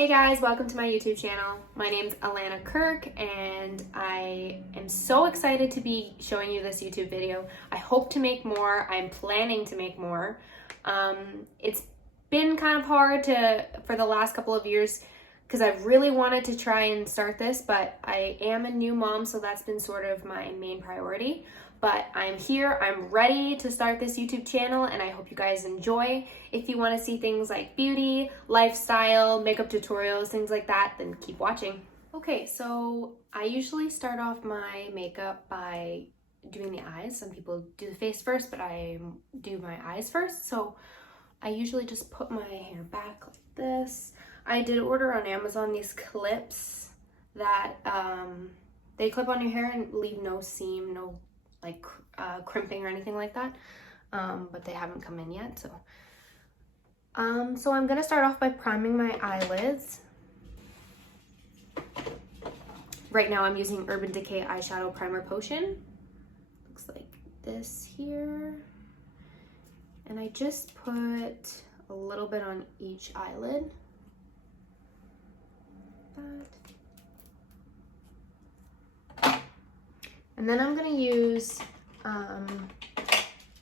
Hey guys, welcome to my YouTube channel. My name's Alana Kirk and I am so excited to be showing you this YouTube video. I hope to make more. I'm planning to make more. It's been kind of hard for the last couple of years because I've really wanted to try and start this, but I am a new mom, so that's been sort of my main priority. But I'm here, I'm ready to start this YouTube channel, and I hope you guys enjoy. If you want to see things like beauty, lifestyle, makeup tutorials, things like that, then keep watching. Okay, so I usually start off my makeup by doing the eyes. Some people do the face first, but I do my eyes first. So I usually just put my hair back like this. I did order on Amazon these clips that they clip on your hair and leave no seam, no like crimping or anything like that, but they haven't come in yet. So I'm gonna start off by priming my eyelids. Right now I'm using Urban Decay Eyeshadow Primer Potion. Looks like this here. And I just put a little bit on each eyelid. And then I'm gonna use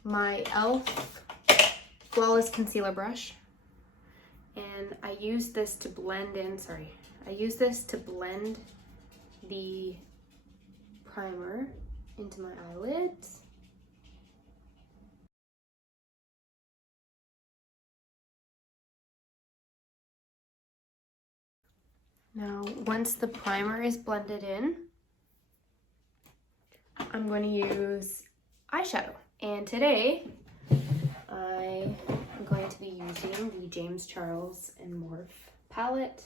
my Elf Flawless Concealer Brush. And I use this to blend the primer into my eyelids. Now, once the primer is blended in, I'm going to use eyeshadow. And today, I am going to be using the James Charles and Morphe palette.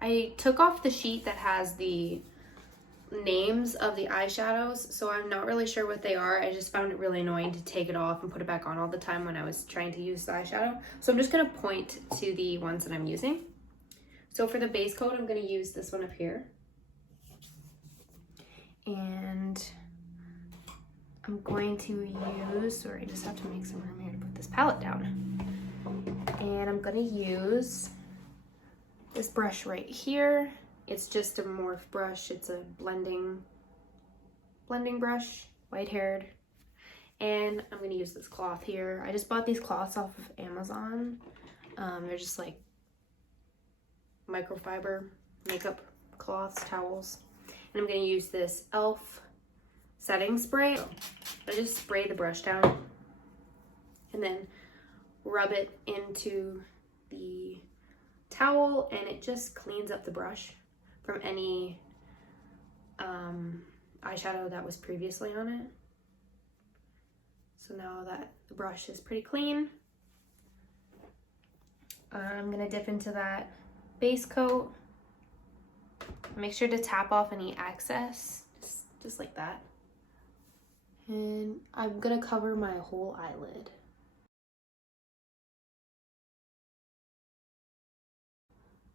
I took off the sheet that has the names of the eyeshadows, so I'm not really sure what they are. I just found it really annoying to take it off and put it back on all the time when I was trying to use the eyeshadow. So I'm just going to point to the ones that I'm using. So for the base coat, I'm going to use this one up here. And I'm going to use, sorry, I just have to make some room here to put this palette down. And I'm going to use this brush right here. It's just a Morphe brush. It's a blending brush, white-haired. And I'm going to use this cloth here. I just bought these cloths off of Amazon. They're just like microfiber makeup cloths, towels. And I'm going to use this Elf setting spray. I just spray the brush down and then rub it into the towel, and it just cleans up the brush from any eyeshadow that was previously on it. So now that the brush is pretty clean, I'm going to dip into that base coat. Make sure to tap off any excess, just like that. And I'm gonna cover my whole eyelid.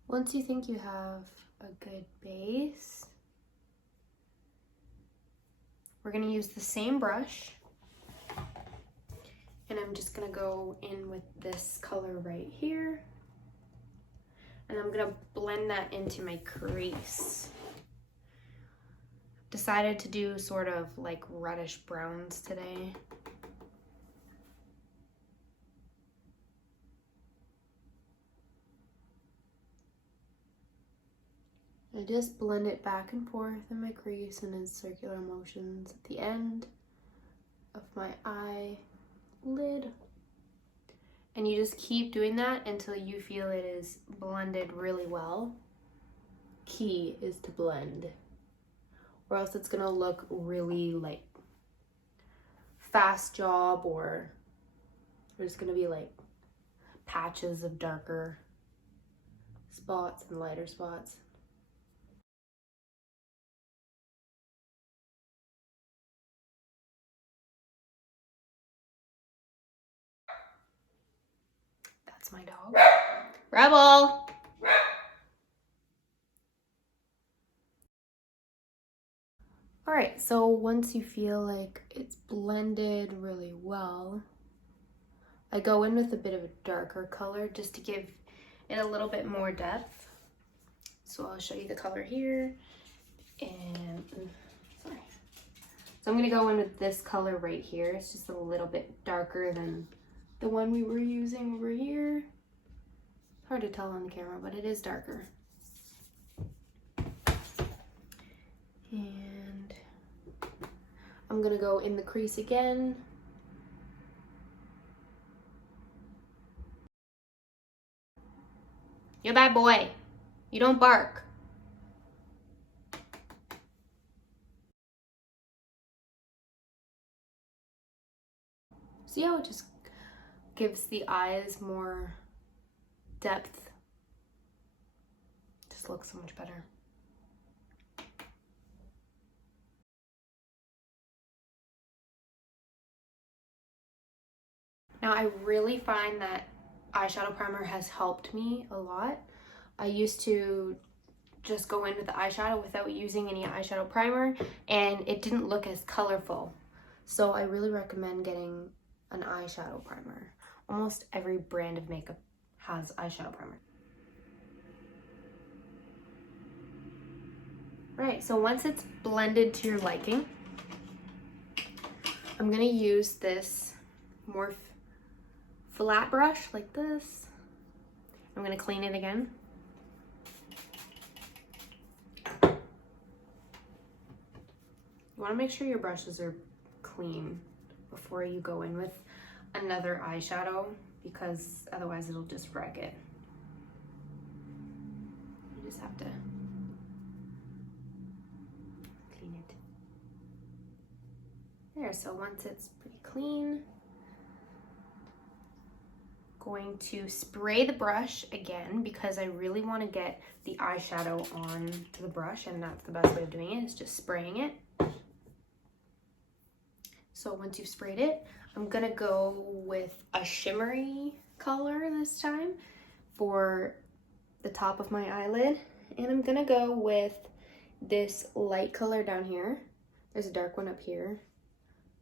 Once you think you have a good base, we're gonna use the same brush. And I'm just gonna go in with this color right here. And I'm gonna blend that into my crease. Decided to do sort of like reddish browns today. I just blend it back and forth in my crease and in circular motions at the end of my eyelid. And you just keep doing that until you feel it is blended really well. Key is to blend, or else it's gonna look really like fast job, or there's gonna be like patches of darker spots and lighter spots. That's my dog. Rebel! All right, so once you feel like it's blended really well, I go in with a bit of a darker color just to give it a little bit more depth. So I'll show you the color here. And, sorry. So I'm gonna go in with this color right here. It's just a little bit darker than the one we were using over here. Hard to tell on the camera, but it is darker. And I'm gonna go in the crease again. You're a bad boy. You don't bark. See how it just gives the eyes more depth? Just looks so much better. Now I really find that eyeshadow primer has helped me a lot. I used to just go in with the eyeshadow without using any eyeshadow primer, and it didn't look as colorful. So I really recommend getting an eyeshadow primer. Almost every brand of makeup has eyeshadow primer. Right, so once it's blended to your liking, I'm gonna use this Morphe flat brush like this. I'm gonna clean it again. You wanna make sure your brushes are clean before you go in with another eyeshadow, because otherwise it'll just wreck it. You just have to clean it. There, so once it's pretty clean, going to spray the brush again because I really want to get the eyeshadow on to the brush, and that's the best way of doing it, is just spraying it. So once you've sprayed it, I'm gonna go with a shimmery color this time for the top of my eyelid, and I'm gonna go with this light color down here. There's a dark one up here,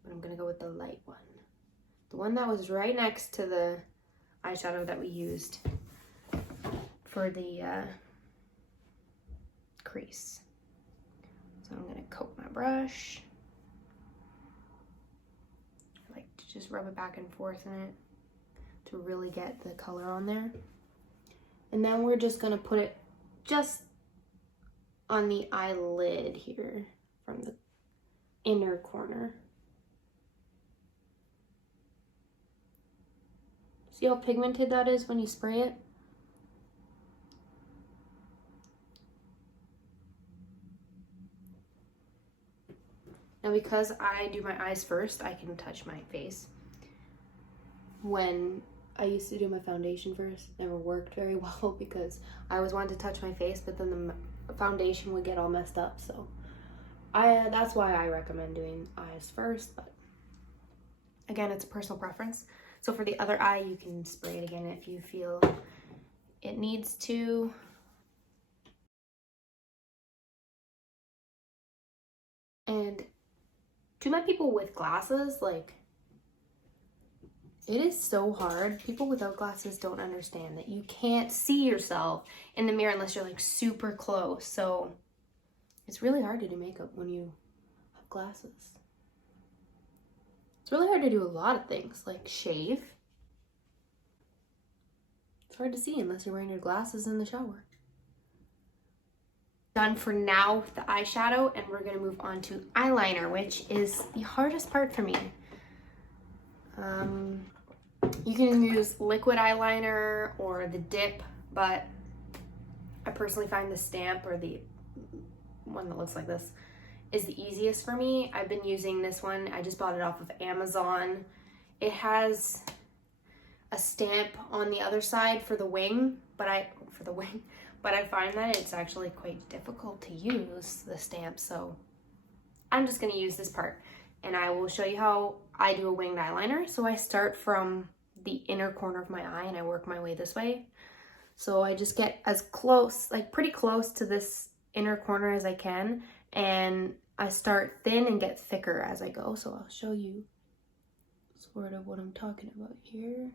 but I'm gonna go with the light one, the one that was right next to the eyeshadow that we used for the crease. So I'm gonna coat my brush. I like to just rub it back and forth in it to really get the color on there. And then we're just gonna put it just on the eyelid here from the inner corner. See how pigmented that is when you spray it? Now because I do my eyes first, I can touch my face. When I used to do my foundation first, it never worked very well because I always wanted to touch my face, but then the foundation would get all messed up. So that's why I recommend doing eyes first, but again, it's a personal preference. So for the other eye, you can spray it again if you feel it needs to. And to my people with glasses, like, it is so hard. People without glasses don't understand that you can't see yourself in the mirror unless you're like super close. So it's really hard to do makeup when you have glasses. It's really hard to do a lot of things, like shave. It's hard to see unless you're wearing your glasses in the shower. Done for now with the eyeshadow, and we're gonna move on to eyeliner, which is the hardest part for me. You can use liquid eyeliner or the dip, but I personally find the stamp, or the one that looks like this, is the easiest for me. I've been using this one. I just bought it off of Amazon. It has a stamp on the other side for the wing, but I find that it's actually quite difficult to use the stamp, so I'm just gonna use this part, and I will show you how I do a winged eyeliner. So I start from the inner corner of my eye and I work my way this way. So I just get as close, like pretty close to this inner corner as I can, and I start thin and get thicker as I go. So I'll show you sort of what I'm talking about here.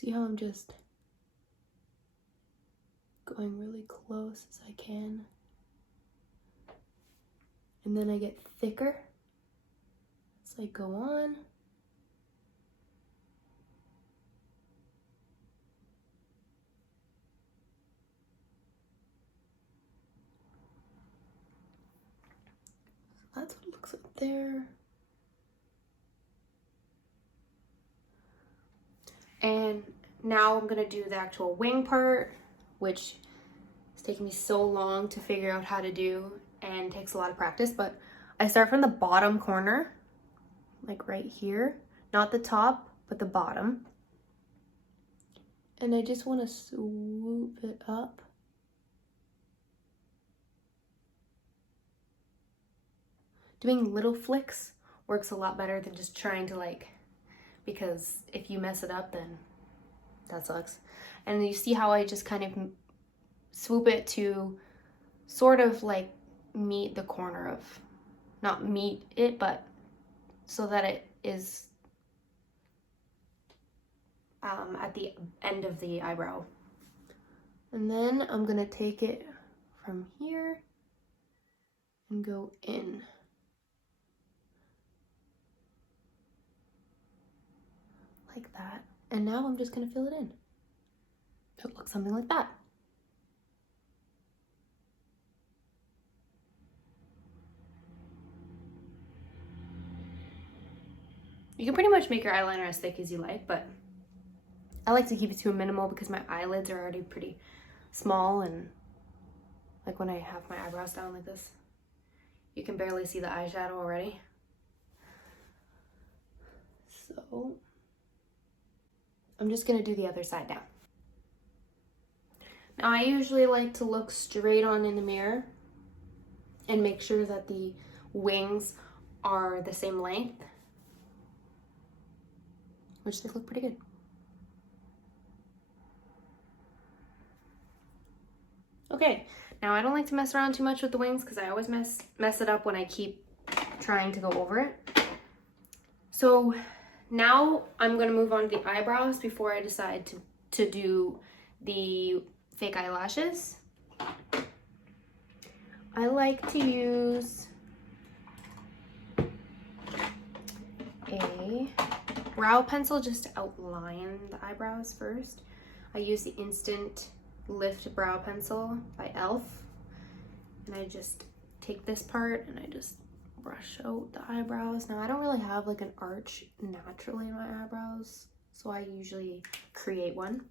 See how I'm just going really close as I can. And then I get thicker as I go on. So that's what it looks like there. And now I'm gonna do the actual wing part, which it's taken me so long to figure out how to do and takes a lot of practice, but I start from the bottom corner, like right here, not the top, but the bottom. And I just want to swoop it up. Doing little flicks works a lot better than just trying to because if you mess it up, then that sucks. And you see how I just kind of swoop it to sort of like meet the corner of, not meet it, but so that it is at the end of the eyebrow. And then I'm gonna take it from here and go in. Like that. And now I'm just gonna fill it in. So it looks something like that. You can pretty much make your eyeliner as thick as you like, but I like to keep it to a minimal because my eyelids are already pretty small, and like when I have my eyebrows down like this, you can barely see the eyeshadow already. So I'm just gonna do the other side now. Now I usually like to look straight on in the mirror and make sure that the wings are the same length, which they look pretty good. Okay, now I don't like to mess around too much with the wings because I always mess it up when I keep trying to go over it. So now I'm going to move on to the eyebrows before I decide to do the fake eyelashes. I like to use a brow pencil just to outline the eyebrows first. I use the Instant Lift Brow Pencil by Elf, and I just take this part and I just brush out the eyebrows. Now I don't really have like an arch naturally in my eyebrows, so I usually create one.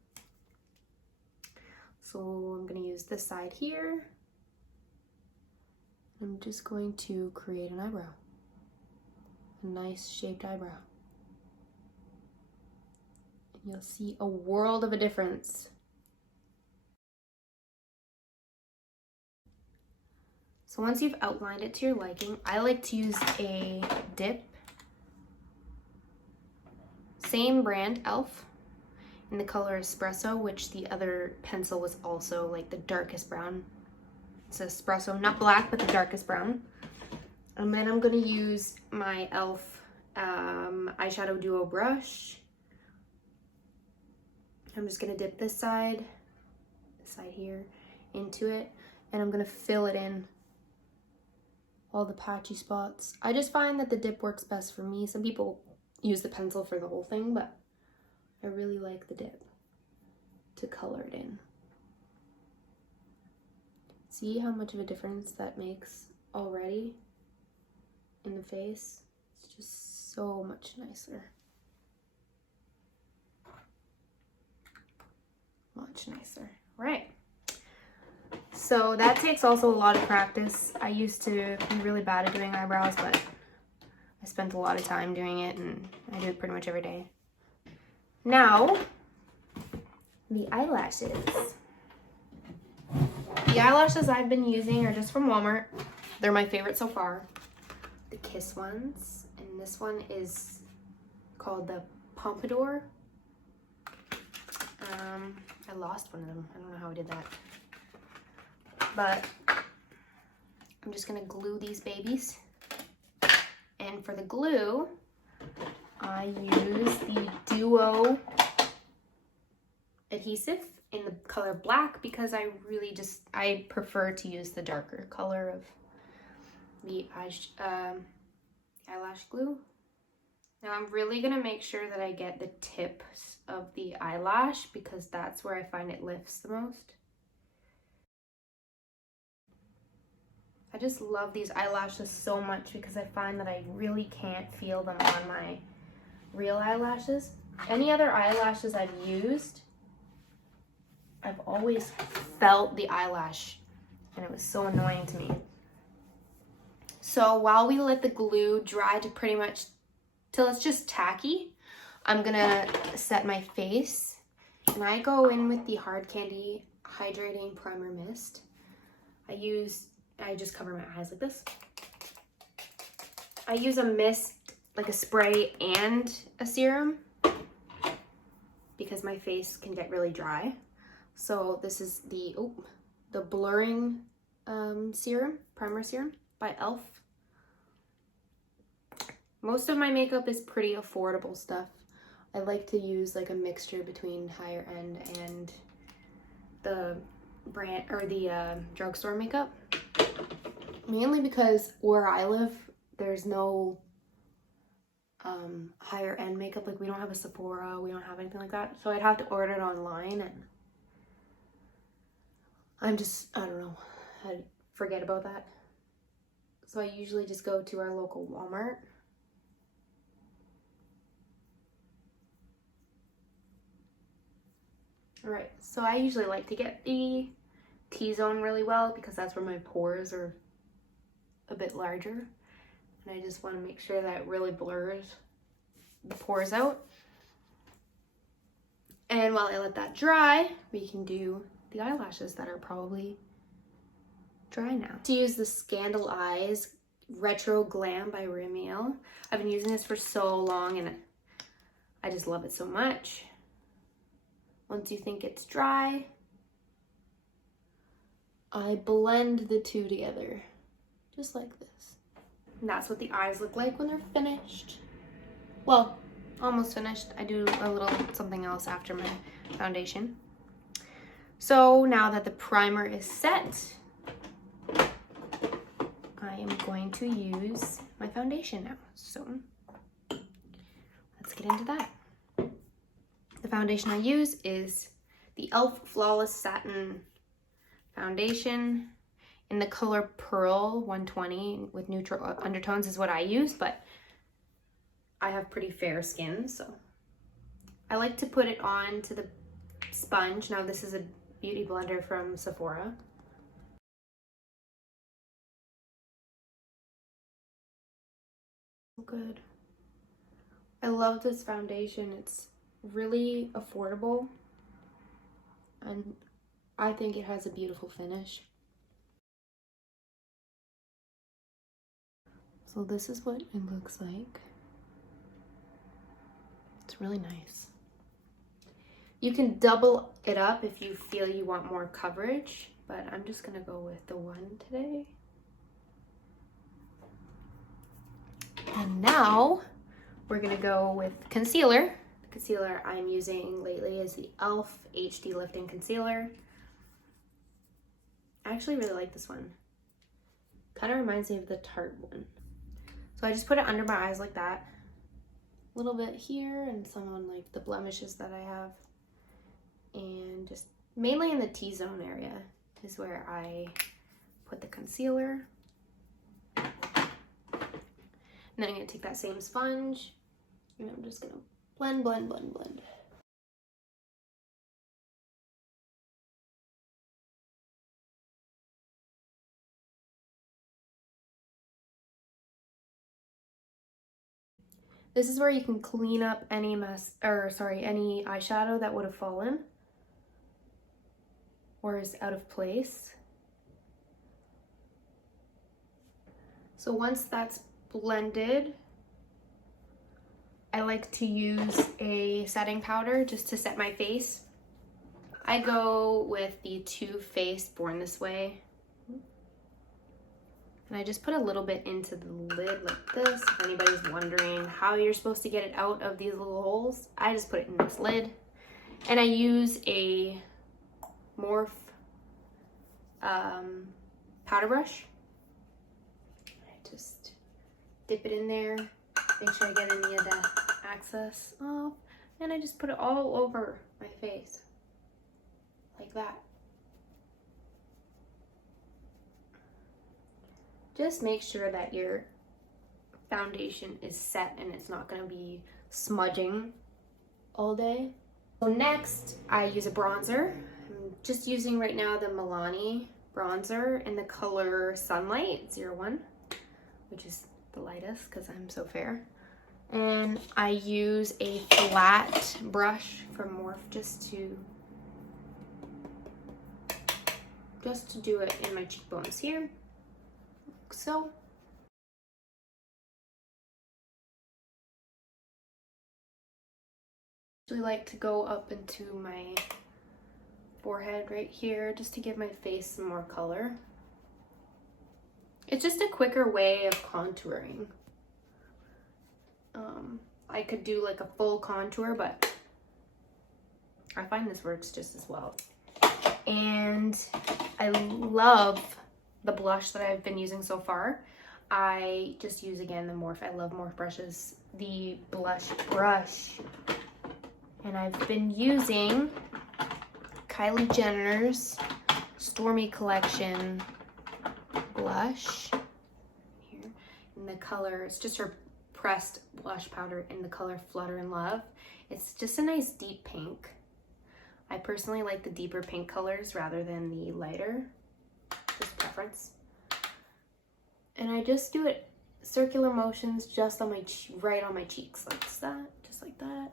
So I'm going to use this side here. I'm just going to create an eyebrow, a nice shaped eyebrow. And you'll see a world of a difference. So once you've outlined it to your liking, I like to use a dip. Same brand, Elf, in the color Espresso, which the other pencil was also like the darkest brown. It's Espresso, not black, but the darkest brown. And then I'm gonna use my Elf eyeshadow duo brush. I'm just gonna dip this side here, into it, and I'm gonna fill it in all the patchy spots. I just find that the dip works best for me. Some people use the pencil for the whole thing, but I really like the dip to color it in. See how much of a difference that makes already in the face? It's just so much nicer. Much nicer. Right. So that takes also a lot of practice. I used to be really bad at doing eyebrows, but I spent a lot of time doing it, and I do it pretty much every day. Now, the eyelashes. The eyelashes I've been using are just from Walmart. They're my favorite so far. The Kiss ones, and this one is called the Pompadour. I lost one of them. I don't know how I did that. But I'm just gonna glue these babies. And for the glue, I use the Duo adhesive in the color black because I prefer to use the darker color of the eyelash glue. Now I'm really gonna make sure that I get the tips of the eyelash because that's where I find it lifts the most. I just love these eyelashes so much because I find that I really can't feel them on my real eyelashes. Any other eyelashes I've used, I've always felt the eyelash and it was so annoying to me. So while we let the glue dry to pretty much till it's just tacky, I'm gonna set my face, and I go in with the Hard Candy Hydrating Primer Mist. I just cover my eyes like this. I use a mist, like a spray and a serum, because my face can get really dry. So this is the blurring serum, primer serum by Elf. Most of my makeup is pretty affordable stuff. I like to use like a mixture between higher end and the brand or the drugstore makeup. Mainly because where I live, there's no higher end makeup. Like we don't have a Sephora, we don't have anything like that. So I'd have to order it online, and I don't know, I forget about that. So I usually just go to our local Walmart. Alright, so I usually like to get the T-zone really well because that's where my pores are a bit larger. And I just want to make sure that it really blurs the pores out. And while I let that dry, we can do the eyelashes that are probably dry now. To use the Scandaleyes Retro Glam by Rimmel. I've been using this for so long and I just love it so much. Once you think it's dry, I blend the two together, just like this. And that's what the eyes look like when they're finished. Well, almost finished. I do a little something else after my foundation. So now that the primer is set, I am going to use my foundation now. So let's get into that. The foundation I use is the e.l.f. Flawless Satin Foundation in the color Pearl 120 with neutral undertones is what I use, but I have pretty fair skin, so I like to put it on to the sponge. Now this is a beauty blender from Sephora. Good. I love this foundation. It's really affordable and I think it has a beautiful finish. So this is what it looks like. It's really nice. You can double it up if you feel you want more coverage, but I'm just gonna go with the one today. And now we're gonna go with concealer. The concealer I'm using lately is the e.l.f. HD Lifting Concealer. I actually really like this one. Kind of reminds me of the Tarte one. So I just put it under my eyes like that. A little bit here and some on like the blemishes that I have. And just mainly in the T-zone area is where I put the concealer. And then I'm gonna take that same sponge and I'm just gonna blend, blend, blend, blend. This is where you can clean up any any eyeshadow that would have fallen or is out of place. So once that's blended, I like to use a setting powder just to set my face. I go with the Too Faced Born This Way. And I just put a little bit into the lid like this. If anybody's wondering how you're supposed to get it out of these little holes, I just put it in this lid And I use a Morphe powder brush. I just dip it in there, make sure I get any of the excess off, and I just put it all over my face, like that. Just make sure that your foundation is set and it's not going to be smudging all day. So next, I use a bronzer. I'm just using right now the Milani bronzer in the color Sunlight 01, which is the lightest because I'm so fair. And I use a flat brush from Morphe just to do it in my cheekbones here, like so. I really like to go up into my forehead right here just to give my face some more color. It's just a quicker way of contouring. I could do like a full contour, but I find this works just as well. And I love the blush that I've been using so far. I just use again the Morphe. I love Morphe brushes. The blush brush. And I've been using Kylie Jenner's Stormy Collection blush here in the color. It's just her pressed blush powder in the color Flutter in Love. It's just a nice deep pink. I personally like the deeper pink colors rather than the lighter, just preference. And I just do it circular motions just on my right on my cheeks, like that, just like that.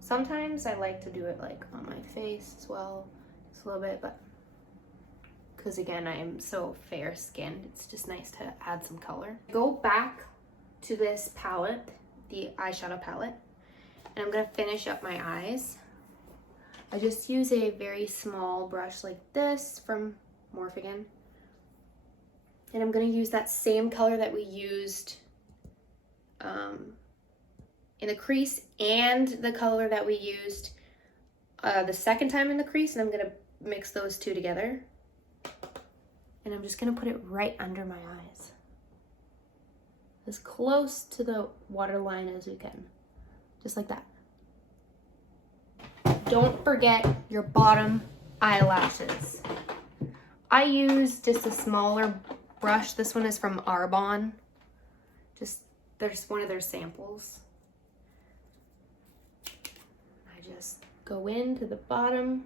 Sometimes I like to do it like on my face as well, just a little bit, but because again, I am so fair skinned, it's just nice to add some color. Go back to this palette, the eyeshadow palette, and I'm gonna finish up my eyes. I just use a very small brush like this from Morphe again. And I'm gonna use that same color that we used in the crease and the color that we used the second time in the crease, and I'm gonna mix those two together. And I'm just gonna put it right under my eyes. As close to the waterline as we can. Just like that. Don't forget your bottom eyelashes. I use just a smaller brush. This one is from Arbonne. There's one of their samples. I just go into the bottom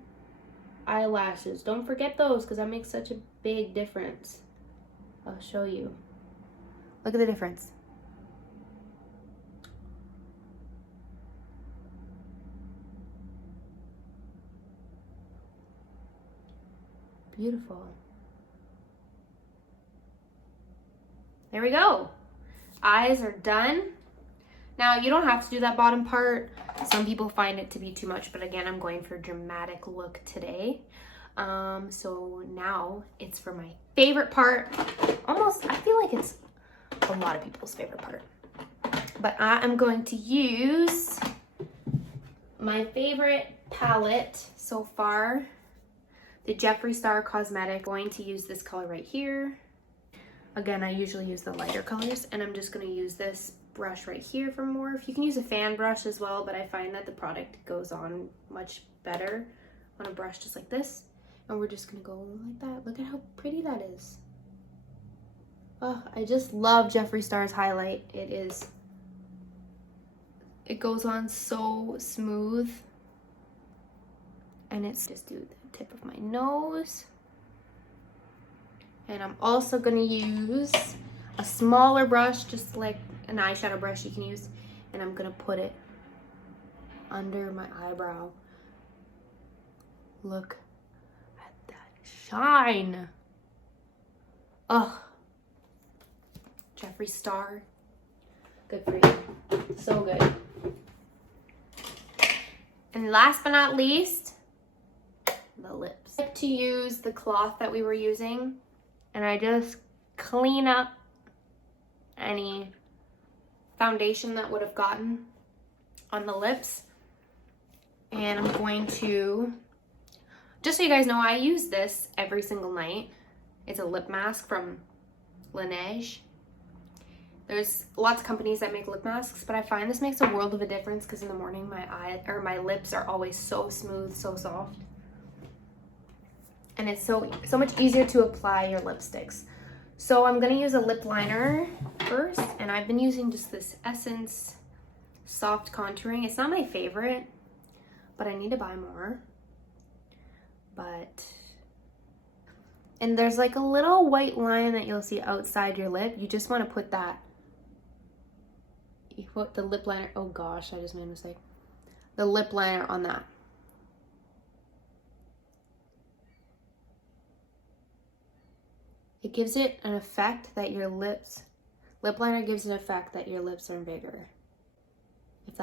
eyelashes. Don't forget those because that makes such a big difference. I'll show you. Look at the difference. Beautiful. There we go. Eyes are done. Now you don't have to do that bottom part. Some people find it to be too much, but again, I'm going for a dramatic look today. So now it's for my favorite part. Almost, I feel like it's a lot of people's favorite part. But I am going to use my favorite palette so far, the Jeffree Star Cosmetic. I'm going to use this color right here. Again, I usually use the lighter colors, and I'm just going to use this brush right here from Morphe. You can use a fan brush as well, but I find that the product goes on much better on a brush just like this. And we're just going to go like that. Look at how pretty that is. Oh, I just love Jeffree Star's highlight. It goes on so smooth. And it's just do the tip of my nose. And I'm also gonna use a smaller brush, just like an eyeshadow brush you can use. And I'm gonna put it under my eyebrow. Look at that shine. Oh. Jeffree Star, good for you, so good. And last but not least, the lips. I like to use the cloth that we were using, and I just clean up any foundation that would have gotten on the lips. And I'm going to, just so you guys know, I use this every single night. It's a lip mask from Laneige. There's lots of companies that make lip masks, but I find this makes a world of a difference because in the morning my lips are always so smooth, so soft. And it's so much easier to apply your lipsticks. So I'm gonna use a lip liner first, and I've been using just this Essence Soft Contouring. It's not my favorite, but I need to buy more. And there's like a little white line that you'll see outside your lip. You just wanna put that, you put the lip liner, oh gosh, I just made a mistake. The lip liner on that. It gives it an effect that your lips, lip liner gives an effect that your lips are bigger. If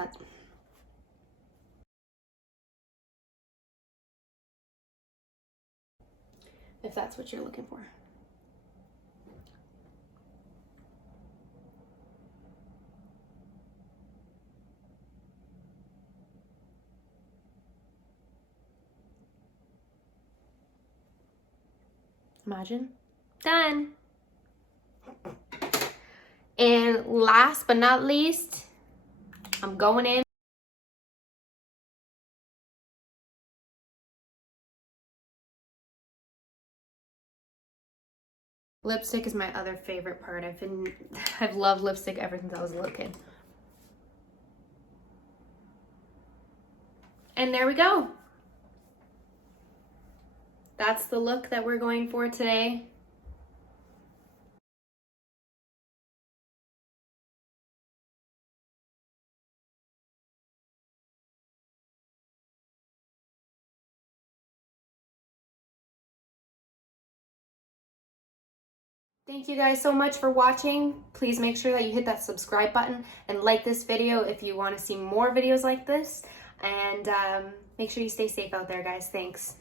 that's what you're looking for. Imagine. Done. And last but not least, I'm going in. Lipstick is my other favorite part. I've loved lipstick ever since I was a little kid. And there we go. That's the look that we're going for today. Thank you guys so much for watching. Please make sure that you hit that subscribe button and like this video if you want to see more videos like this. And make sure you stay safe out there, guys. Thanks.